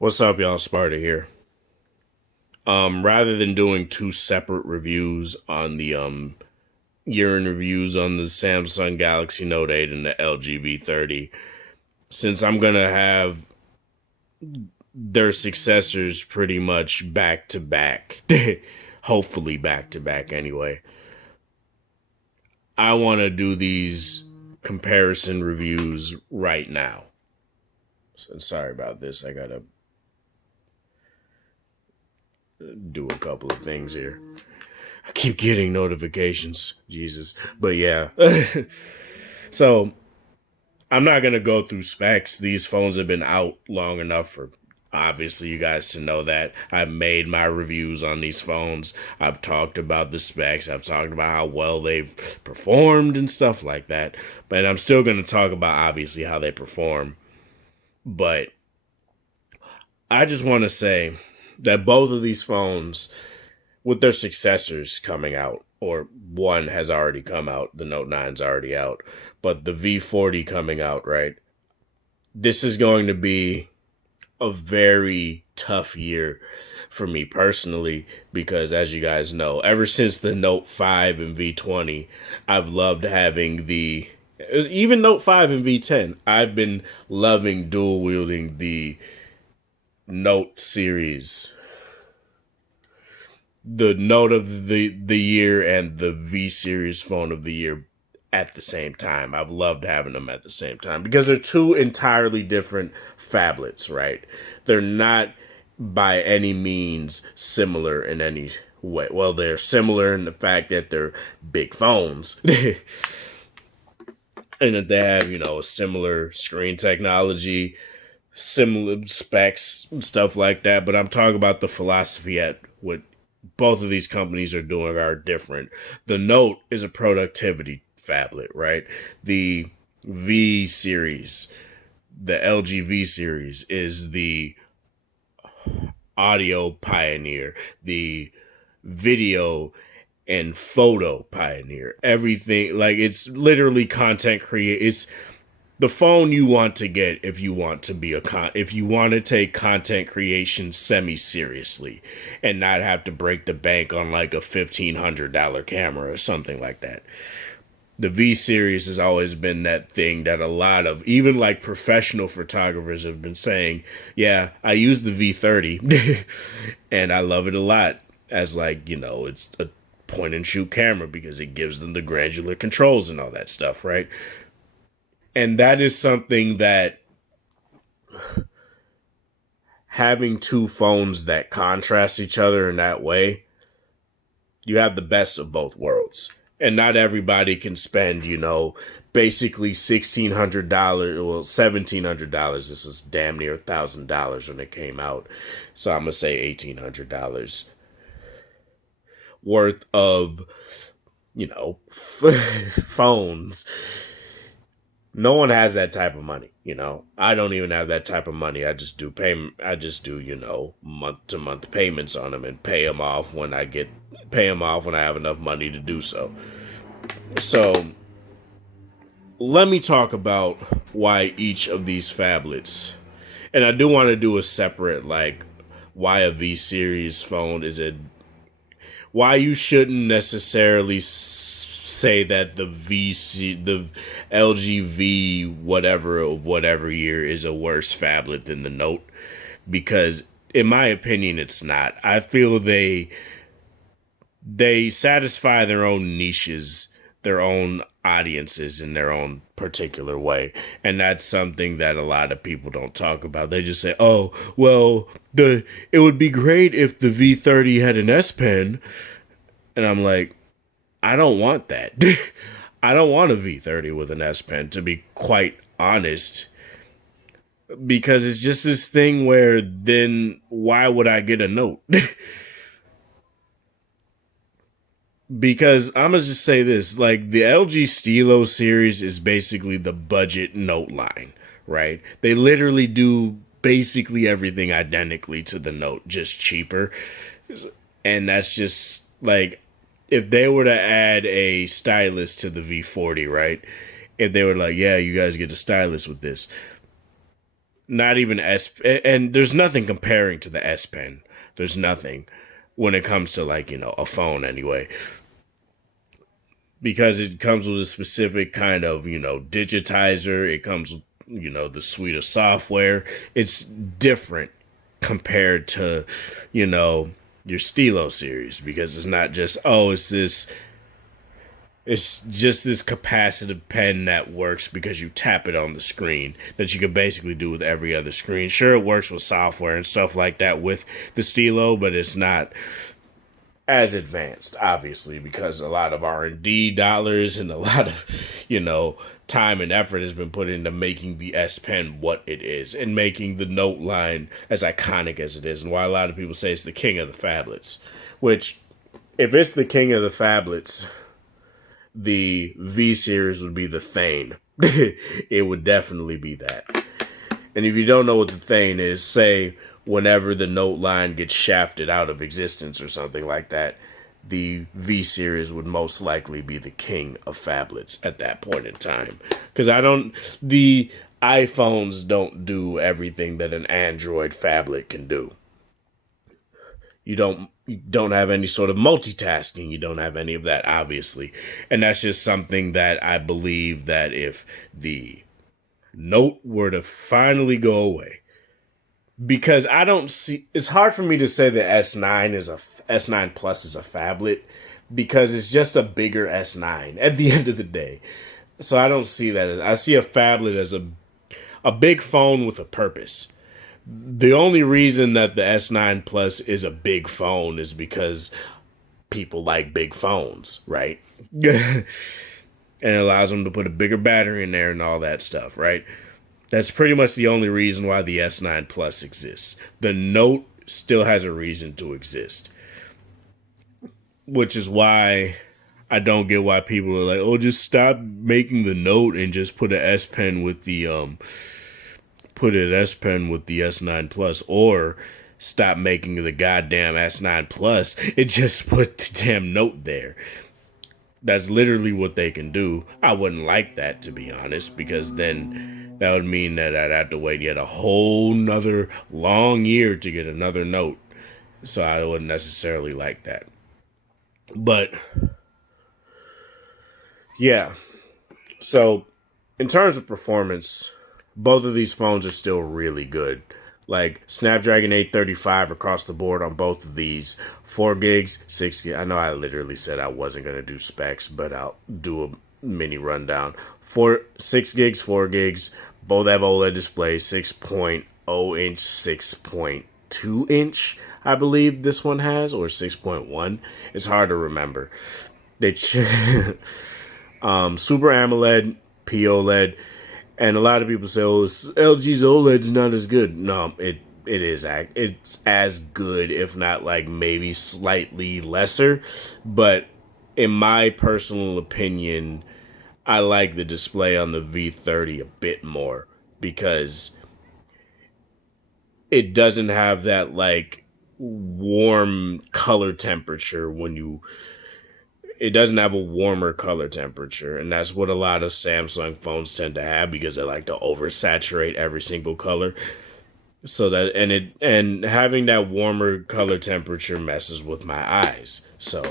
What's up, y'all? Sparta here. Rather than doing two separate reviews on the year in reviews on the Samsung Galaxy Note 8 and the LG V30, since I'm gonna have their successors pretty much back to back, hopefully back to back anyway, I want to do these comparison reviews right now. So sorry about this. I gotta do a couple of things here. I keep getting notifications. Jesus. But yeah. So I'm not going to go through specs. These phones have been out long enough for obviously you guys to know that. I've made my reviews on these phones. I've talked about the specs. I've talked about how well they've performed and stuff like that. But I'm still going to talk about obviously how they perform. But I just want to say that both of these phones, with their successors coming out, or one has already come out, the Note 9's already out, but the V40 coming out, right? This is going to be a very tough year for me personally, because as you guys know, ever since the Note 5 and V20, I've loved having even Note 5 and V10, I've been loving dual wielding the Note series, the Note of the year and the V series phone of the year at the same time. I've loved having them at the same time because they're two entirely different phablets, right? They're not by any means similar in any way. Well, they're similar in the fact that they're big phones and that they have, a similar screen technology, similar specs, stuff like that. But I'm talking about the philosophy at what both of these companies are doing are different. The Note is a productivity phablet, right? The V series, the LG V series, is the audio pioneer, the video and photo pioneer. Everything, like, it's literally content create. It's the phone you want to get if you want to be if you want to take content creation semi seriously and not have to break the bank on like a $1,500 camera or something like that. The V series has always been that thing that a lot of even like professional photographers have been saying, yeah, I use the V30 and I love it a lot as it's a point and shoot camera because it gives them the granular controls and all that stuff, right? And that is something that having two phones that contrast each other in that way, you have the best of both worlds. And not everybody can spend, basically $1,600, well, $1,700. This was damn near $1,000 when it came out. So I'm going to say $1,800 worth of, phones. No one has that type of money, I don't even have that type of money. I just do month to month payments on them and pay them off when I have enough money to do so. So let me talk about why each of these phablets, and I do want to do a separate, why a V series phone why you shouldn't necessarily say that the LG V whatever of whatever year is a worse phablet than the Note, because in my opinion it's not. I feel they satisfy their own niches, their own audiences in their own particular way, and that's something that a lot of people don't talk about. They just say, "Oh, well, it would be great if the V30 had an S Pen," and I'm like, I don't want that. I don't want a V30 with an S Pen, to be quite honest, because it's just this thing where then why would I get a Note? Because I'm going to just say this, like the LG Stilo series is basically the budget Note line, right? They literally do basically everything identically to the Note, just cheaper. And that's just like, if they were to add a stylus to the V40, right? If they were like, yeah, you guys get a stylus with this, not even S, and there's nothing comparing to the S Pen. There's nothing when it comes to like, a phone anyway, because it comes with a specific kind of, digitizer. It comes with, the suite of software. It's different compared to, your Stilo series, because it's not just, it's just this capacitive pen that works because you tap it on the screen, that you can basically do with every other screen. Sure, it works with software and stuff like that with the Stilo, but it's not as advanced, obviously, because a lot of R&D dollars and a lot of, time and effort has been put into making the S Pen what it is, and making the Note line as iconic as it is, and why a lot of people say it's the king of the phablets. Which, if it's the king of the phablets, the V series would be the Thane. It would definitely be that. And if you don't know what the Thane is, say whenever the Note line gets shafted out of existence or something like that, the V series would most likely be the king of phablets at that point in time. Because the iPhones don't do everything that an Android phablet can do. You don't have any sort of multitasking. You don't have any of that, obviously. And that's just something that I believe that if the Note were to finally go away, because I don't see, it's hard for me to say the S9 Plus is a phablet, because it's just a bigger S9 at the end of the day. So I don't see that I see a phablet as a big phone with a purpose. The only reason that the S9 Plus is a big phone is because people like big phones, right? And it allows them to put a bigger battery in there and all that stuff, right? That's pretty much the only reason why the S9 Plus exists. The Note still has a reason to exist, which is why I don't get why people are like, oh, just stop making the Note and just put an S Pen with the S9 Plus, or stop making the goddamn S9 Plus and just put the damn Note there. That's literally what they can do. I wouldn't like that, to be honest, because then that would mean that I'd have to wait yet a whole nother long year to get another Note. So I wouldn't necessarily like that. But yeah. So in terms of performance, both of these phones are still really good. Like Snapdragon 835 across the board on both of these. 4 gigs, 6 gigs. I know I literally said I wasn't going to do specs, but I'll do a mini rundown. 6 gigs, 4 gigs. Both have OLED displays, 6.0 inch, 6.2 inch, I believe this one has, or 6.1. It's hard to remember. Super AMOLED, POLED. And a lot of people say, oh, LG's OLED's not as good. No, it is. It's as good, if not like maybe slightly lesser. But in my personal opinion, I like the display on the V30 a bit more, because it doesn't have that like warm color temperature it doesn't have a warmer color temperature, and that's what a lot of Samsung phones tend to have, because they like to oversaturate every single color. So that and having that warmer color temperature messes with my eyes. So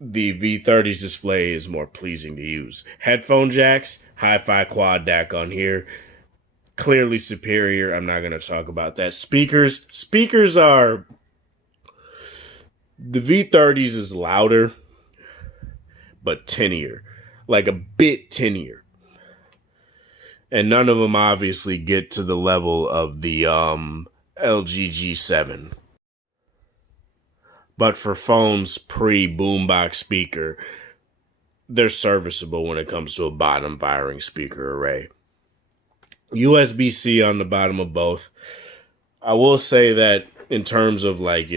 the V30's display is more pleasing to use. Headphone jacks, hi-fi quad DAC on here. Clearly superior. I'm not going to talk about that. Speakers are... The V30's is louder, but tinier. Like a bit tinier. And none of them obviously get to the level of the LG G7. But for phones pre-boombox speaker, they're serviceable when it comes to a bottom firing speaker array. USB-C on the bottom of both. I will say that in terms of like,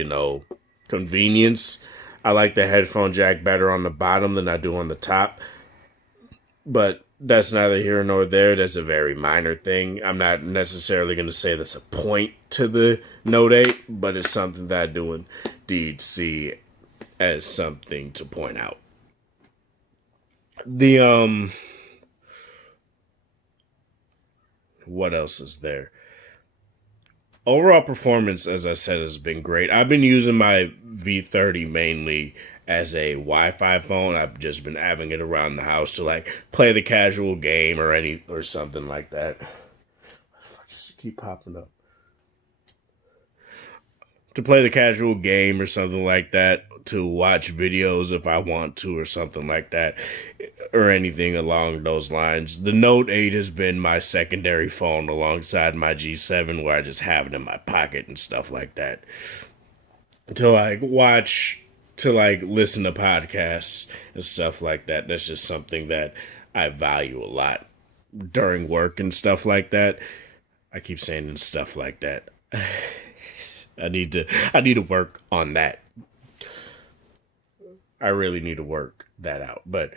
convenience, I like the headphone jack better on the bottom than I do on the top. But that's neither here nor there. That's a very minor thing. I'm not necessarily going to say that's a point to the Note 8, but it's something that I do indeed see as something to point out. What else is there? Overall performance, as I said, has been great. I've been using my V30 mainly as a Wi-Fi phone. I've just been having it around the house to like play the casual game or something like that. Just keep popping up. To play the casual game or something like that, to watch videos if I want to or something like that, or anything along those lines. The Note 8 has been my secondary phone alongside my G7, where I just have it in my pocket and stuff like that. To like listen to podcasts and stuff like that. That's just something that I value a lot during work and stuff like that. I keep saying and stuff like that. I need to work on that. I really need to work that out. But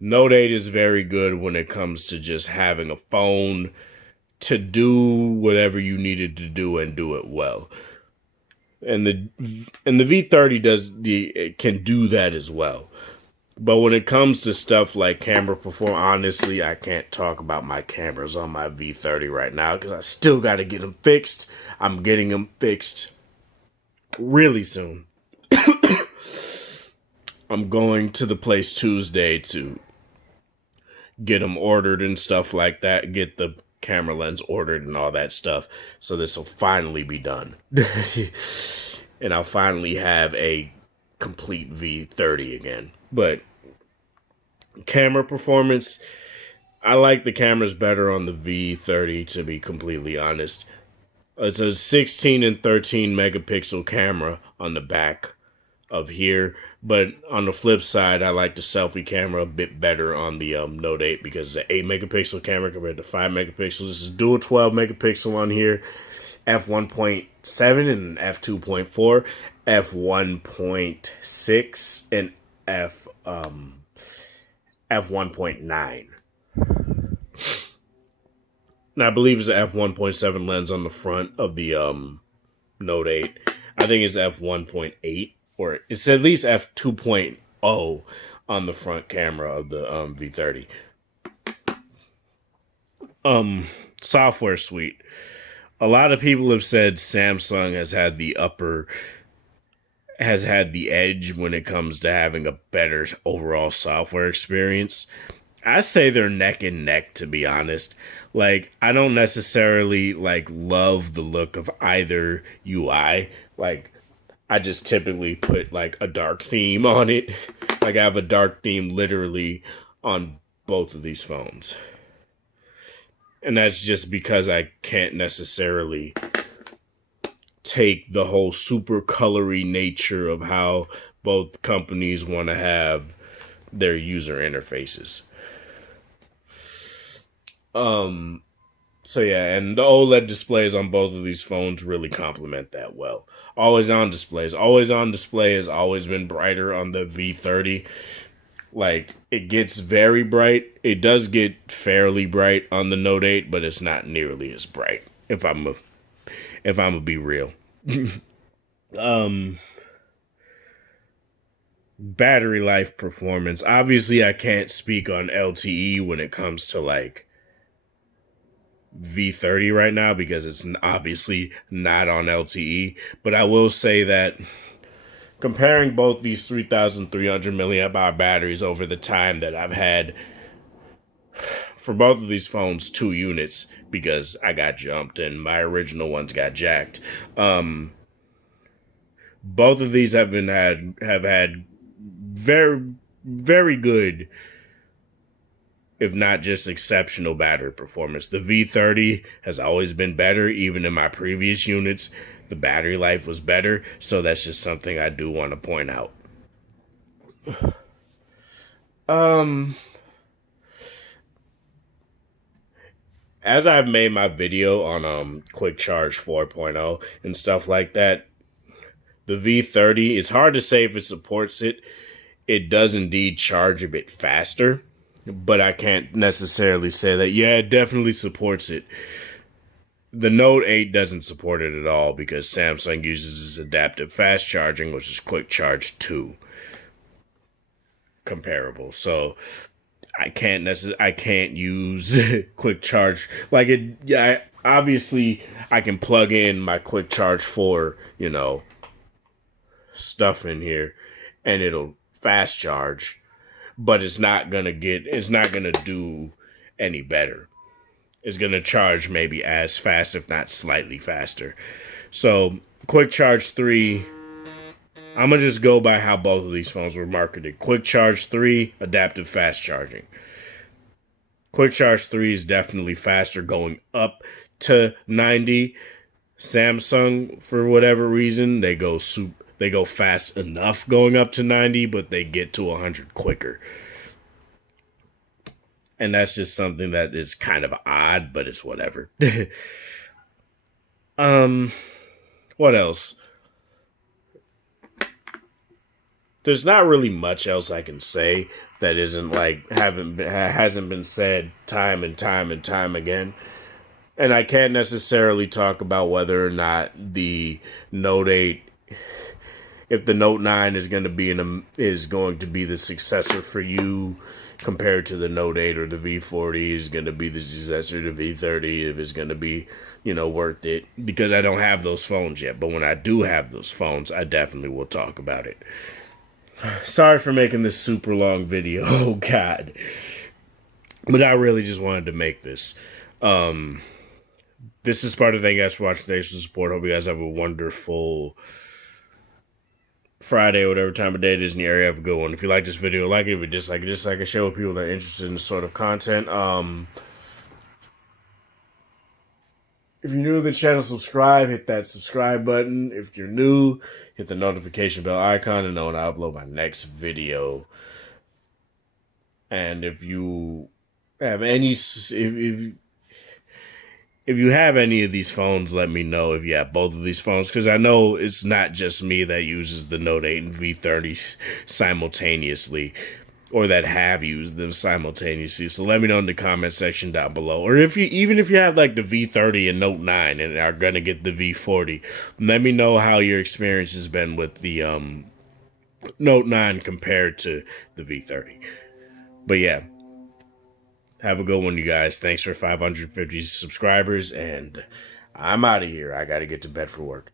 Note 8 is very good when it comes to just having a phone to do whatever you needed to do and do it well. And the V30 can do that as well. But when it comes to stuff like camera performance, honestly, I can't talk about my cameras on my V30 right now because I still got to get them fixed. I'm getting them fixed really soon. I'm going to the place Tuesday to get them ordered and stuff like that, get the camera lens ordered and all that stuff. So this will finally be done. And I'll finally have a complete V30 again. But camera performance, I like the cameras better on the V30, to be completely honest. It's a 16 and 13 megapixel camera on the back of here, but on the flip side, I like the selfie camera a bit better on the Note 8 because it's an 8 megapixel camera compared to 5 megapixels. This is dual 12 megapixel on here, f1.7 and f2.4, f1.6 and f1.9. And I believe it's an f1.7 lens on the front of the Note 8. I think it's f1.8, or it's at least f2.0 on the front camera of the V30. Software suite. A lot of people have said Samsung has had the edge when it comes to having a better overall software experience. I say they're neck and neck, to be honest. Like, I don't necessarily like love the look of either UI. Like, I just typically put like a dark theme on it. Like, I have a dark theme literally on both of these phones. And that's just because I can't necessarily take the whole super colory nature of how both companies want to have their user interfaces. So yeah, and the OLED displays on both of these phones really complement that well. Always on displays. Always on display has always been brighter on the V30. Like, it gets very bright. It does get fairly bright on the Note 8, but it's not nearly as bright, if I'm gonna be real. Battery life performance. Obviously, I can't speak on LTE when it comes to like V30 right now because it's obviously not on LTE. But I will say that comparing both these 3,300 milliamp hour batteries over the time that I've had for both of these phones, 2 units, because I got jumped and my original ones got jacked. Both of these have had very, very good, if not just exceptional, battery performance. The V30 has always been better. Even in my previous units, the battery life was better. So that's just something I do want to point out. As I've made my video on Quick Charge 4.0 and stuff like that, the V30, it's hard to say if it supports it. It does indeed charge a bit faster, but I can't necessarily say that, yeah, it definitely supports it. The Note 8 doesn't support it at all because Samsung uses adaptive fast charging, which is Quick Charge 2. Comparable. So I can't use quick charge like it. Yeah, obviously I can plug in my quick charge for stuff in here, and it'll fast charge, but it's not gonna do any better. It's gonna charge maybe as fast, if not slightly faster. So quick charge 3. I'm gonna just go by how both of these phones were marketed. Quick Charge 3, adaptive fast charging. Quick Charge 3 is definitely faster going up to 90. Samsung, for whatever reason, they go fast enough going up to 90, but they get to 100 quicker. And that's just something that is kind of odd, but it's whatever. What else? There's not really much else I can say that isn't like hasn't been said time and time and time again. And I can't necessarily talk about whether or not the Note 8, if the Note 9 is going to be the successor for you compared to the Note 8, or the V40 is going to be the successor to V30, if it's going to be, worth it, because I don't have those phones yet. But when I do have those phones, I definitely will talk about it. Sorry for making this super long video. Oh, God. But I really just wanted to make this. This is part of the thing, guys, for watching. Thanks for the support. Hope you guys have a wonderful Friday or whatever time of day it is in the area. Have a good one. If you like this video, like it. If you dislike it, dislike it. Share with people that are interested in this sort of content. If you're new to the channel, subscribe. Hit that subscribe button. If you're new, hit the notification bell icon to know when I upload my next video. And if you have any, if you have any of these phones, let me know if you have both of these phones, because I know it's not just me that uses the Note 8 and V30 simultaneously, or that have used them simultaneously. So let me know in the comment section down below. Or if you have like the V30 and Note 9 and are gonna get the V40, let me know how your experience has been with the Note 9 compared to the V30. But yeah, have a good one, you guys. Thanks for 550 subscribers, and I'm out of here. I gotta get to bed for work.